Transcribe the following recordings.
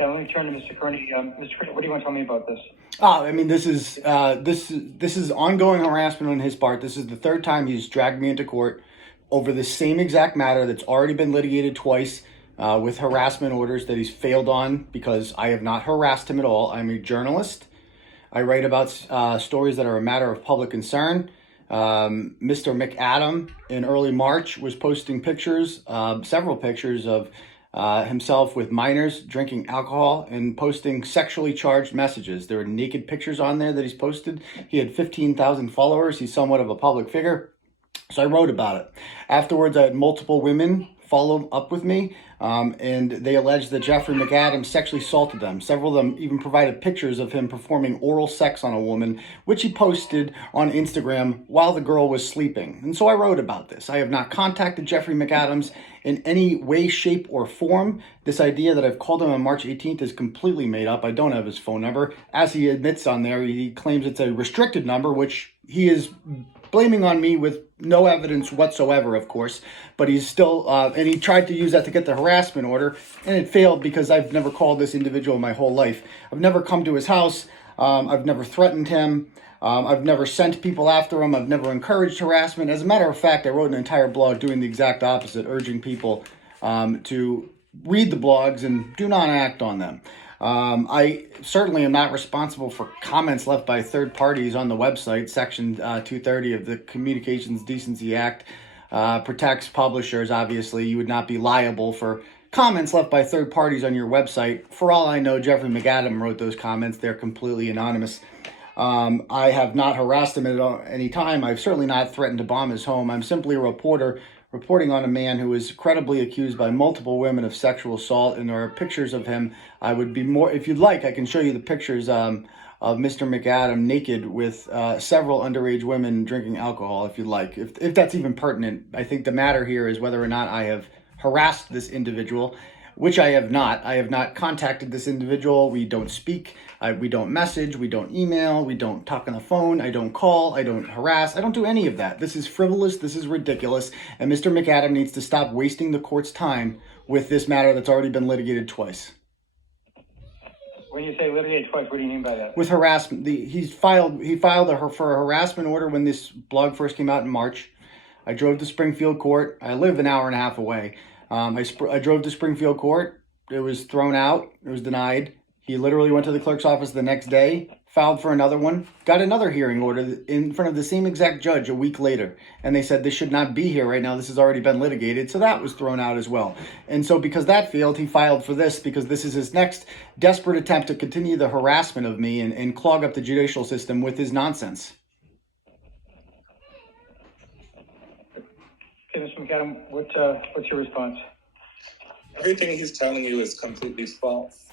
Yeah, let me turn to Mr. Kearney. Mr. Kearney, what do you want to tell me about this? I mean, this is ongoing harassment on his part. This is the third time he's dragged me into court over the same exact matter that's already been litigated twice with harassment orders that he's failed on because I have not harassed him at all. I'm a journalist. I write about stories that are a matter of public concern. Mr. McAdam in early March was posting pictures, several pictures of himself with minors drinking alcohol and posting sexually charged messages. There are naked pictures on there that he's posted. He had 15,000 followers. He's somewhat of a public figure. So I wrote about it. Afterwards, I had multiple women follow up with me, and they alleged that Jeffrey McAdam sexually assaulted them. Several of them even provided pictures of him performing oral sex on a woman, which he posted on Instagram while the girl was sleeping. And so I wrote about this. I have not contacted Jeffrey McAdams in any way, shape, or form. This idea that I've called him on March 18th is completely made up. I don't have his phone number. As he admits on there, he claims it's a restricted number, which he is blaming on me with no evidence whatsoever, of course, but he's still, and he tried to use that to get the harassment order, and it failed because I've never called this individual my whole life. I've never come to his house. I've never threatened him. I've never sent people after him. I've never encouraged harassment. As a matter of fact, I wrote an entire blog doing the exact opposite, urging people to read the blogs and do not act on them. I certainly am not responsible for comments left by third parties on the website. Section 230 of the Communications Decency Act protects publishers. Obviously, you would not be liable for comments left by third parties on your website. For all I know, Jeffrey McAdam wrote those comments. They're completely anonymous. I have not harassed him at any time. I've certainly not threatened to bomb his home. I'm simply a reporter reporting on a man who is credibly accused by multiple women of sexual assault, and there are pictures of him. I would be more, if you'd like, I can show you the pictures of Mr. McAdam naked with several underage women drinking alcohol, if you'd like, if that's even pertinent. I think the matter here is whether or not I have harassed this individual, which I have not. I have not contacted this individual. We don't speak. We don't message. We don't email. We don't talk on the phone. I don't call. I don't harass. I don't do any of that. This is frivolous. This is ridiculous. And Mr. McAdam needs to stop wasting the court's time with this matter that's already been litigated twice. When you say litigated twice, what do you mean by that? With harassment. He filed for a harassment order when this blog first came out in March. I drove to Springfield Court. I live an hour and a half away. I drove to Springfield Court. It was thrown out. It was denied. He literally went to the clerk's office the next day, filed for another one, got another hearing order in front of the same exact judge a week later. And they said this should not be here right now. This has already been litigated. So that was thrown out as well. And so because that failed, he filed for this because this is his next desperate attempt to continue the harassment of me and clog up the judicial system with his nonsense. Okay, Mr. McAdam, what's your response? Everything he's telling you is completely false.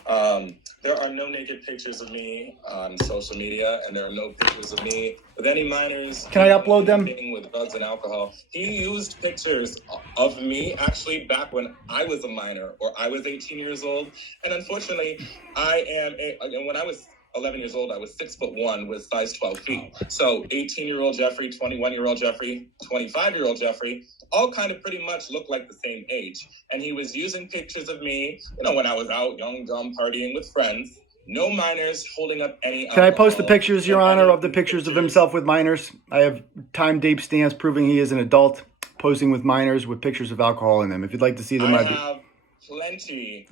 There are no naked pictures of me on social media, and there are no pictures of me with any minors. Can I upload them? With drugs and alcohol. He used pictures of me actually back when I was a minor, or I was 18 years old. And unfortunately, and when I was 11 years old, I was 6'1" with size 12 feet. So 18-year-old Jeffrey, 21-year-old Jeffrey, 25-year-old Jeffrey, all kind of pretty much look like the same age. And he was using pictures of me, when I was out, young, dumb, partying with friends. No minors holding up any. Can I post the pictures, Your Honor, of the pictures of himself with minors? I have time date stamps proving he is an adult, posing with minors with pictures of alcohol in them. If you'd like to see them, I have plenty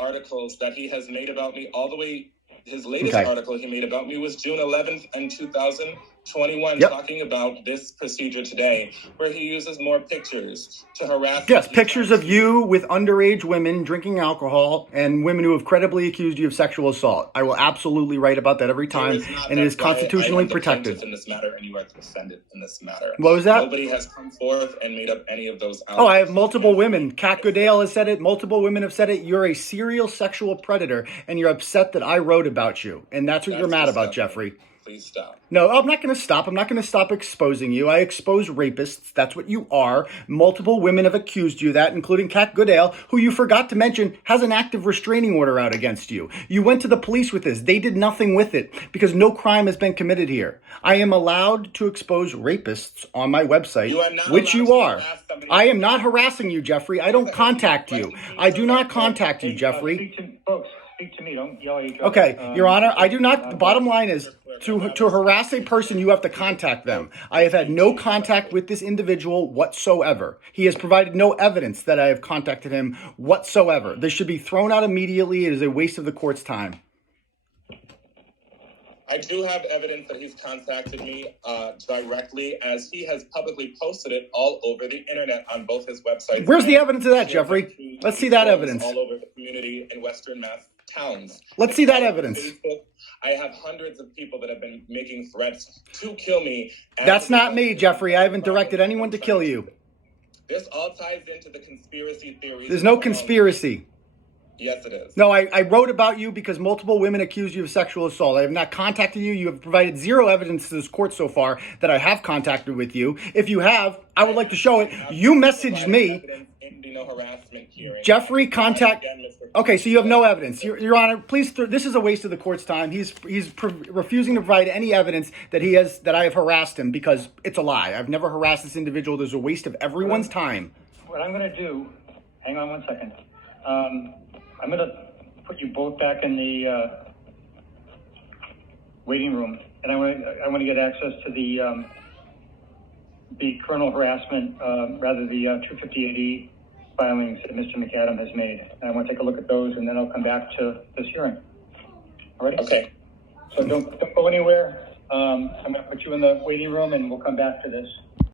articles that he has made about me all the way. His latest article he made about me was June 11th in 2021, talking about this procedure today, where he uses more pictures to harass. Yes, pictures of you with underage women drinking alcohol and women who have credibly accused you of sexual assault. I will absolutely write about that every time, and it is constitutionally protected. In this matter, and you are the defendant in this matter. What was that? Nobody has come forth and made up any of those. Oh, I have multiple women. 𝗥𝗄𝗄𝗇 has said it. Multiple women have said it. You're a serial sexual predator, and you're upset that I wrote about you, and that's what you're mad about, Jeffrey. Please stop. No, I'm not going to stop. I'm not going to stop exposing you. I expose rapists. That's what you are. Multiple women have accused you of that, including 𝗥𝗄𝗄𝗇, who you forgot to mention has an active restraining order out against you. You went to the police with this. They did nothing with it because no crime has been committed here. I am allowed to expose rapists on my website, which you are. I am not harassing you, Jeffrey. I don't contact you. I do not contact you, Jeffrey. Folks, speak to me. Don't yell at each other. Okay, Your Honor, I do not. The bottom line is to harass a person, you have to contact them. I have had no contact with this individual whatsoever. He has provided no evidence that I have contacted him whatsoever. This should be thrown out immediately. It is a waste of the court's time. I do have evidence that he's contacted me directly, as he has publicly posted it all over the internet on both his websites. Where's the evidence of that, Jeffrey? Let's see that evidence. All over the community in Western Mass towns. Let's see that evidence. Facebook, I have hundreds of people that have been making threats to kill me. That's not me, Jeffrey. I haven't directed anyone to kill you. This all ties into the conspiracy theories. There's no conspiracy. Yes, it is. No, I wrote about you because multiple women accused you of sexual assault. I have not contacted you. You have provided zero evidence to this court so far that I have contacted with you. If you have, I would like to show it. You messaged me. Jeffrey, contact. Okay, so you have no evidence. Your Honor, please. This is a waste of the court's time. He's refusing to provide any evidence that I have harassed him because it's a lie. I've never harassed this individual. There's a waste of everyone's time. What I'm going to do, hang on one second. I'm going to put you both back in the waiting room, and I want to get access to the criminal harassment, the 258E filings that Mr. McAdam has made. And I want to take a look at those, and then I'll come back to this hearing. All right? Okay. So don't go anywhere. I'm going to put you in the waiting room, and we'll come back to this.